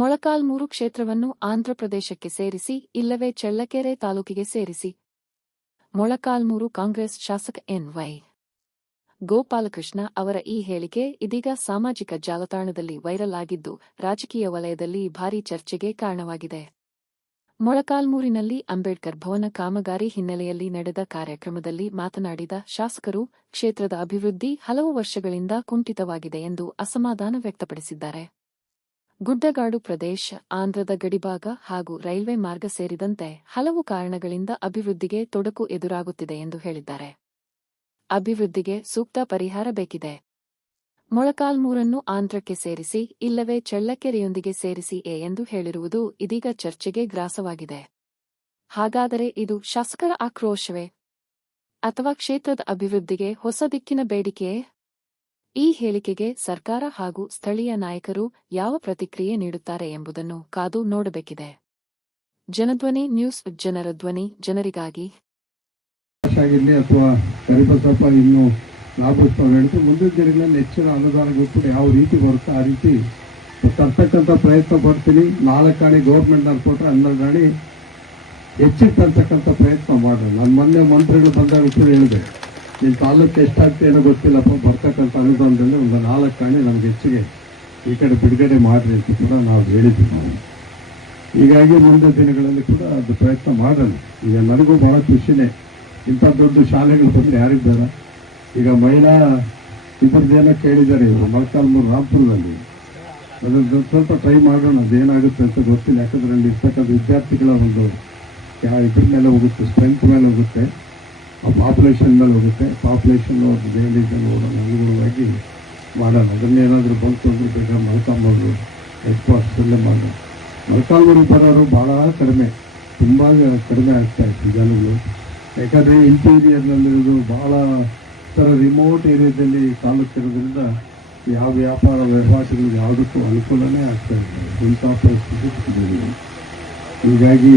ಮೊಳಕಾಲ್ಮೂರು ಕ್ಷೇತ್ರವನ್ನು ಆಂಧ್ರಪ್ರದೇಶಕ್ಕೆ ಸೇರಿಸಿ ಇಲ್ಲವೇ ಚಳ್ಳಕೆರೆ ತಾಲೂಕಿಗೆ ಸೇರಿಸಿ. ಮೊಳಕಾಲ್ಮೂರು ಕಾಂಗ್ರೆಸ್ ಶಾಸಕ ಎನ್.ವೈ. ಗೋಪಾಲಕೃಷ್ಣ ಅವರ ಈ ಹೇಳಿಕೆ ಇದೀಗ ಸಾಮಾಜಿಕ ಜಾಲತಾಣದಲ್ಲಿ ವೈರಲ್ ಆಗಿದ್ದು, ರಾಜಕೀಯ ವಲಯದಲ್ಲಿ ಭಾರೀ ಚರ್ಚೆಗೆ ಕಾರಣವಾಗಿದೆ. ಮೊಳಕಾಲ್ಮೂರಿನಲ್ಲಿ ಅಂಬೇಡ್ಕರ್ ಭವನ ಕಾಮಗಾರಿ ಹಿನ್ನೆಲೆಯಲ್ಲಿ ನಡೆದ ಕಾರ್ಯಕ್ರಮದಲ್ಲಿ ಮಾತನಾಡಿದ ಶಾಸಕರು, ಕ್ಷೇತ್ರದ ಅಭಿವೃದ್ಧಿ ಹಲವು ವರ್ಷಗಳಿಂದ ಕುಂಠಿತವಾಗಿದೆ ಎಂದು ಅಸಮಾಧಾನ ವ್ಯಕ್ತಪಡಿಸಿದ್ದಾರೆ. ಗುಡ್ಡಗಾಡು ಪ್ರದೇಶ, ಆಂಧ್ರದ ಗಡಿಭಾಗ ಹಾಗೂ ರೈಲ್ವೆ ಮಾರ್ಗ ಸೇರಿದಂತೆ ಹಲವು ಕಾರಣಗಳಿಂದ ಅಭಿವೃದ್ಧಿಗೆ ತೊಡಕು ಎದುರಾಗುತ್ತಿದೆ ಎಂದು ಹೇಳಿದ್ದಾರೆ. ಅಭಿವೃದ್ಧಿಗೆ ಸೂಕ್ತ ಪರಿಹಾರ ಬೇಕಿದೆ. ಮೊಳಕಾಲ್ಮೂರನ್ನು ಆಂಧ್ರಕ್ಕೆ ಸೇರಿಸಿ ಇಲ್ಲವೇ ಚಳ್ಳಕೆರೆಯೊಂದಿಗೆ ಸೇರಿಸಿ ಎಂದು ಹೇಳಿರುವುದು ಇದೀಗ ಚರ್ಚೆಗೆ ಗ್ರಾಸವಾಗಿದೆ. ಹಾಗಾದರೆ ಇದು ಶಾಸಕರ ಆಕ್ರೋಶವೇ ಅಥವಾ ಕ್ಷೇತ್ರದ ಅಭಿವೃದ್ಧಿಗೆ ಹೊಸ ದಿಕ್ಕಿನ ಬೇಡಿಕೆಯೇ? ಈ ಹೇಳಿಕೆಗೆ ಸರ್ಕಾರ ಹಾಗೂ ಸ್ಥಳೀಯ ನಾಯಕರು ಯಾವ ಪ್ರತಿಕ್ರಿಯೆ ನೀಡುತ್ತಾರೆ ಎಂಬುದನ್ನು ಕಾದು ನೋಡಬೇಕಿದೆ. ಜನಧ್ವನಿ ನ್ಯೂಸ್, ಜನರ ಧ್ವನಿ, ಜನರಿಗಾಗಿ. ಅಥವಾ ಕರಿಬಸಪ್ಪ ಇನ್ನು ಲಾಭೋತ್ಸವ ಹೇಳಿತು, ಮುಂದಿನ ದಿನಗಳಲ್ಲಿ ಹೆಚ್ಚಿನ ಅನುದಾನಗಳು ಕೂಡ ಯಾವ ರೀತಿ ಬರುತ್ತೋ ಆ ರೀತಿ ತರ್ತಕ್ಕಂಥ ಪ್ರಯತ್ನ ಪಡ್ತೀನಿ. 4 ಅಡಿ ಗೌರ್ಮೆಂಟ್ ನಲ್ಲಿ ಕೊಟ್ಟರೆ 12 ಅಡಿ ಹೆಚ್ಚಿಗೆ ತರ್ತಕ್ಕಂಥ ಪ್ರಯತ್ನ ಮಾಡೋಣ. ನಾನು ಮೊನ್ನೆ ಮಂತ್ರಿಗಳು ಬಂದಾಗ ಕೂಡ ಹೇಳಿದೆ, ನಿಮ್ಮ ತಾಲೂಕು ಎಷ್ಟಾಗ್ತೇನೋ ಗೊತ್ತಿಲ್ಲಪ್ಪ, ಬರ್ತಕ್ಕಂಥ ಅನುದಾನದಲ್ಲಿ ಒಂದು 4 ಅಡಿ ನಮ್ಗೆ ಹೆಚ್ಚಿಗೆ ಈ ಕಡೆ ಬಿಡುಗಡೆ ಮಾಡ್ರಿ ಅಂತ ಕೂಡ ನಾವು ಹೇಳಿದ್ವಿ. ಹೀಗಾಗಿ ಮುಂದಿನ ದಿನಗಳಲ್ಲಿ ಕೂಡ ಅದು ಪ್ರಯತ್ನ ಮಾಡೋಣ. ಈಗ ನನಗೂ ಬಹಳ ಖುಷಿನೇ, ಇಂಥ ದೊಡ್ಡ ಶಾಲೆಗಳು ಬಂದರೆ ಯಾರಿಗೆ ಬೇಡ. ಈಗ ಮಹಿಳಾ ಇದ್ರದ್ದೇನೋ ಕೇಳಿದ್ದಾರೆ ಇವರು ಮೊಳಕಾಲ್ಮೂರು ರಾಂಪುರದಲ್ಲಿ, ಅದನ್ನು ಸ್ವಲ್ಪ ಟ್ರೈ ಮಾಡೋಣ, ಅದೇನಾಗುತ್ತೆ ಅಂತ ಗೊತ್ತಿಲ್ಲ. ಯಾಕಂದ್ರೆ ಅಲ್ಲಿ ಇರ್ತಕ್ಕಂಥ ವಿದ್ಯಾರ್ಥಿಗಳ ಒಂದು ಇದ್ರ ಮೇಲೆ ಹೋಗುತ್ತೆ, ಸ್ಟ್ರೆಂತ್ ಮೇಲೆ ಹೋಗುತ್ತೆ, ಪಾಪ್ಯುಲೇಷನ್ ಮೇಲೆ ಹೋಗುತ್ತೆ. ಪಾಪ್ಯುಲೇಷನ್ ಅವ್ರದ್ದು ಏನಿದೆ ನೋಡೋಣ, ಅನುಗುಣವಾಗಿ ಮಾಡೋಣ. ಅದನ್ನೇನಾದರೂ ಬಂತು ಅಂದ್ರೆ ಬೇಗ ಮೊಳಕಾಲ್ಮೂರು ಹೆಡ್ ಕ್ವಾರ್ಟರ್ಸಲ್ಲೇ ಮಾಡೋಣ. ಮೊಳಕಾಲ್ಮೂರು ಬರೋರು ಭಾಳ ಕಡಿಮೆ, ತುಂಬ ಕಡಿಮೆ ಆಗ್ತಾ ಇತ್ತು ಜನಗಳು. ಯಾಕಂದರೆ ಇಂಟೀರಿಯರ್ನಲ್ಲಿರೋದು ಭಾಳ ಥರ ರಿಮೋಟ್ ಏರಿಯಾದಲ್ಲಿ ತಾಲೂಕಿರೋದ್ರಿಂದ ಯಾವ ವ್ಯಾಪಾರ ವ್ಯವಹಾರಗಳಿಗೆ ಯಾವುದಕ್ಕೂ ಅನುಕೂಲನೇ ಆಗ್ತಾ ಇಲ್ಲ. ಇಂಥ ಪರಿಸ್ಥಿತಿ. ಹೀಗಾಗಿ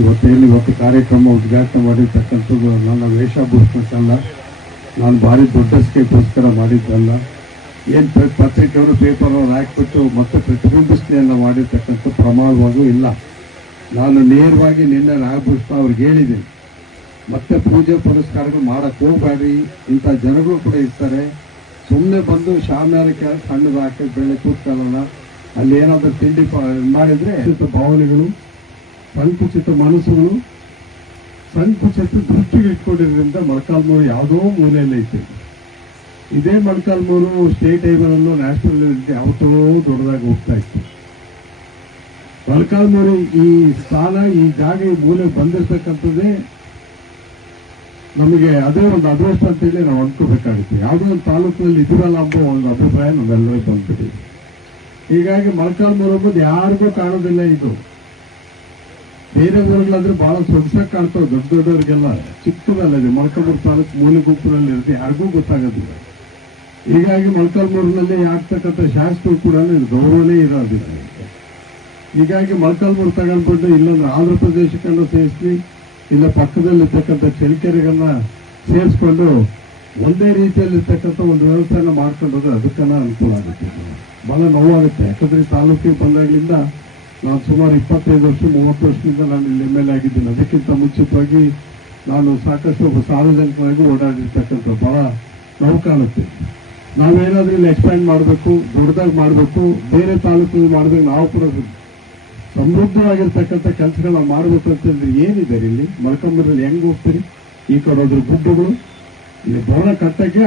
ಇವತ್ತು ಕಾರ್ಯಕ್ರಮ ಉದ್ಘಾಟನೆ ಮಾಡಿರ್ತಕ್ಕಂಥದ್ದು ನನ್ನ ವೇಷಭೂಷಣಕ್ಕಲ್ಲ, ನಾನು ಭಾರಿ ದೊಡ್ಡ ಸ್ಕೇಪ್ಗೋಸ್ಕರ ಮಾಡಿದ್ದಲ್ಲ. ಏನು ಪತ್ರಿಕೆಯವರು ಪೇಪರ್ನವ್ರು ಹಾಕ್ಬಿಟ್ಟು ಮತ್ತೆ ಪ್ರತಿಬಿಂಬಿಸ್ತೆಯನ್ನು ಮಾಡಿರ್ತಕ್ಕಂಥ ಪ್ರಮಾಣವಾಗೂ ಇಲ್ಲ. ನಾನು ನೇರವಾಗಿ ನಿನ್ನೆ ನಾಗಭೂಷಣ ಅವ್ರಿಗೆ ಹೇಳಿದ್ದೀನಿ, ಮತ್ತೆ ಪೂಜೆ ಪುರಸ್ಕಾರಗಳು ಮಾಡಕ್ಕೆ ಹೋಗ್ಬೇಡ್ರಿ, ಇಂಥ ಜನಗಳು ಕೂಡ ಇರ್ತಾರೆ, ಸುಮ್ಮನೆ ಬಂದು ಶಾಮ್ಯಾನ ಕೆಳಗೆ ಸಣ್ಣದು ಹಾಕಿ ಬೆಳೆ ಕೂತ್ಕೊಳ್ಳೋಣ, ಅಲ್ಲಿ ಏನಾದರೂ ತಿಂಡಿ ಮಾಡಿದರೆ ಭಾವನೆಗಳು, ಸಂಕುಚಿತ ಮನಸ್ಸುಗಳು, ಸಂಕುಚಿತ ದೃಷ್ಟಿಗೆ ಇಟ್ಕೊಂಡಿರೋದ್ರಿಂದ ಮೊಳಕಾಲ್ಮೂರು ಯಾವುದೋ ಮೂಲೆಯಲ್ಲಿ ಐತೆ. ಇದೇ ಮೊಳಕಾಲ್ಮೂರು ಸ್ಟೇಟ್ ಹೈವೇನಲ್ಲೂ ನ್ಯಾಷನಲ್ ಯಾವತ್ತೋ ದೊಡ್ಡದಾಗಿ ಹೋಗ್ತಾ ಇತ್ತು. ಮೊಳಕಾಲ್ಮೂರು ಈ ಸ್ಥಾನ, ಈ ಜಾಗ, ಈ ಮೂಲೆ ಬಂದಿರತಕ್ಕಂಥದ್ದೇ ನಮಗೆ ಅದೇ ಒಂದು ಅದೃಷ್ಟ ಅಂತೇಳಿ ನಾವು ಅನ್ಕೋಬೇಕಾಗುತ್ತೆ. ಯಾವುದೋ ಒಂದು ತಾಲೂಕಿನಲ್ಲಿ ಇದಿರಲ್ಲ ಎಂಬ ಒಂದು ಅಭಿಪ್ರಾಯ ನಮ್ಮೆಲ್ಲರಿಗೂ ಬಂದ್ಬಿಟ್ಟಿದೆ. ಹೀಗಾಗಿ ಮೊಳಕಾಲ್ಮೂರು ಎಂಬುದು ಯಾರಿಗೂ ಕಾಣೋದಿಲ್ಲ. ಇದು ಬೇರೆ ಊರುಗಳಾದ್ರೆ ಬಹಳ ಸೊಗಸಾಗಿ ಕಾಣ್ತಾವೆ, ದೊಡ್ಡವರಿಗೆಲ್ಲ. ಚಿಕ್ಕದಲ್ಲ, ಮೊಳಕಾಲ್ಮೂರು ತಾಲೂಕು ಮೂಲೆ ಗುಂಪಿನಲ್ಲಿ ಇರುತ್ತೆ, ಯಾರಿಗೂ ಗೊತ್ತಾಗೋದಿಲ್ಲ. ಹೀಗಾಗಿ ಮೊಳಕಾಲ್ಮೂರಿನಲ್ಲಿ ಆಗ್ತಕ್ಕಂಥ ಶಾಸಕರು ಕೂಡ ಗೌರವನೇ ಇರೋದಿಲ್ಲ. ಹೀಗಾಗಿ ಮೊಳಕಾಲ್ಮೂರು ತಗೊಂಡ್ಬಿಟ್ಟು ಇಲ್ಲೊಂದು ಆಂಧ್ರ ಪ್ರದೇಶಕ್ಕನ್ನು ಸೇರಿಸಿ, ಇಲ್ಲ ಪಕ್ಕದಲ್ಲಿರ್ತಕ್ಕಂಥ ಚಳ್ಳಕೆರೆಗನ್ನ ಸೇರಿಸ್ಕೊಂಡು ಒಂದೇ ರೀತಿಯಲ್ಲಿರ್ತಕ್ಕಂಥ ಒಂದು ವ್ಯವಸ್ಥೆಯನ್ನು ಮಾಡ್ಕೊಂಡ್ರೆ ಅದಕ್ಕೆಲ್ಲ ಅನುಕೂಲ ಆಗುತ್ತೆ. ಬಹಳ ನೋವಾಗುತ್ತೆ. ಯಾಕಂದ್ರೆ ತಾಲೂಕಿಗೆ ಬಂದಾಗಲಿಂದ ನಾನು ಸುಮಾರು 25 ವರ್ಷ 30 ವರ್ಷದಿಂದ ನಾನು ಇಲ್ಲಿ MLA ಆಗಿದ್ದೀನಿ. ಅದಕ್ಕಿಂತ ಮುಂಚಿತವಾಗಿ ನಾನು ಸಾಕಷ್ಟು ಒಬ್ಬ ಸಾರ್ವಜನಿಕವಾಗಿ ಓಡಾಡಿರ್ತಕ್ಕಂಥ ಬಹಳ ನೋವು ಕಾಣುತ್ತೆ. ನಾವೇನಾದ್ರೂ ಇಲ್ಲಿ ಎಕ್ಸ್ಪ್ಯಾಂಡ್ ಮಾಡಬೇಕು, ದೊಡ್ಡದಾಗಿ ಮಾಡಬೇಕು, ಬೇರೆ ತಾಲೂಕಿಗೆ ಮಾಡಿದಾಗ ನಾವು ಕೂಡ ಸಮೃದ್ಧವಾಗಿರ್ತಕ್ಕಂಥ ಕೆಲಸಗಳನ್ನ ಮಾಡಬೇಕು ಅಂತಂದ್ರೆ ಏನಿದೆ ಇಲ್ಲಿ ಮೊಳಕಾಲ್ಮೂರಲ್ಲಿ ಹೆಂಗ್ ಹೋಗ್ತೀರಿ? ಈ ಕಡೆ ಹೋದ್ರೆ ಗುಡ್ಡಗಳು, ಇಲ್ಲಿ ಭವನ ಕಟ್ಟಕ್ಕೆ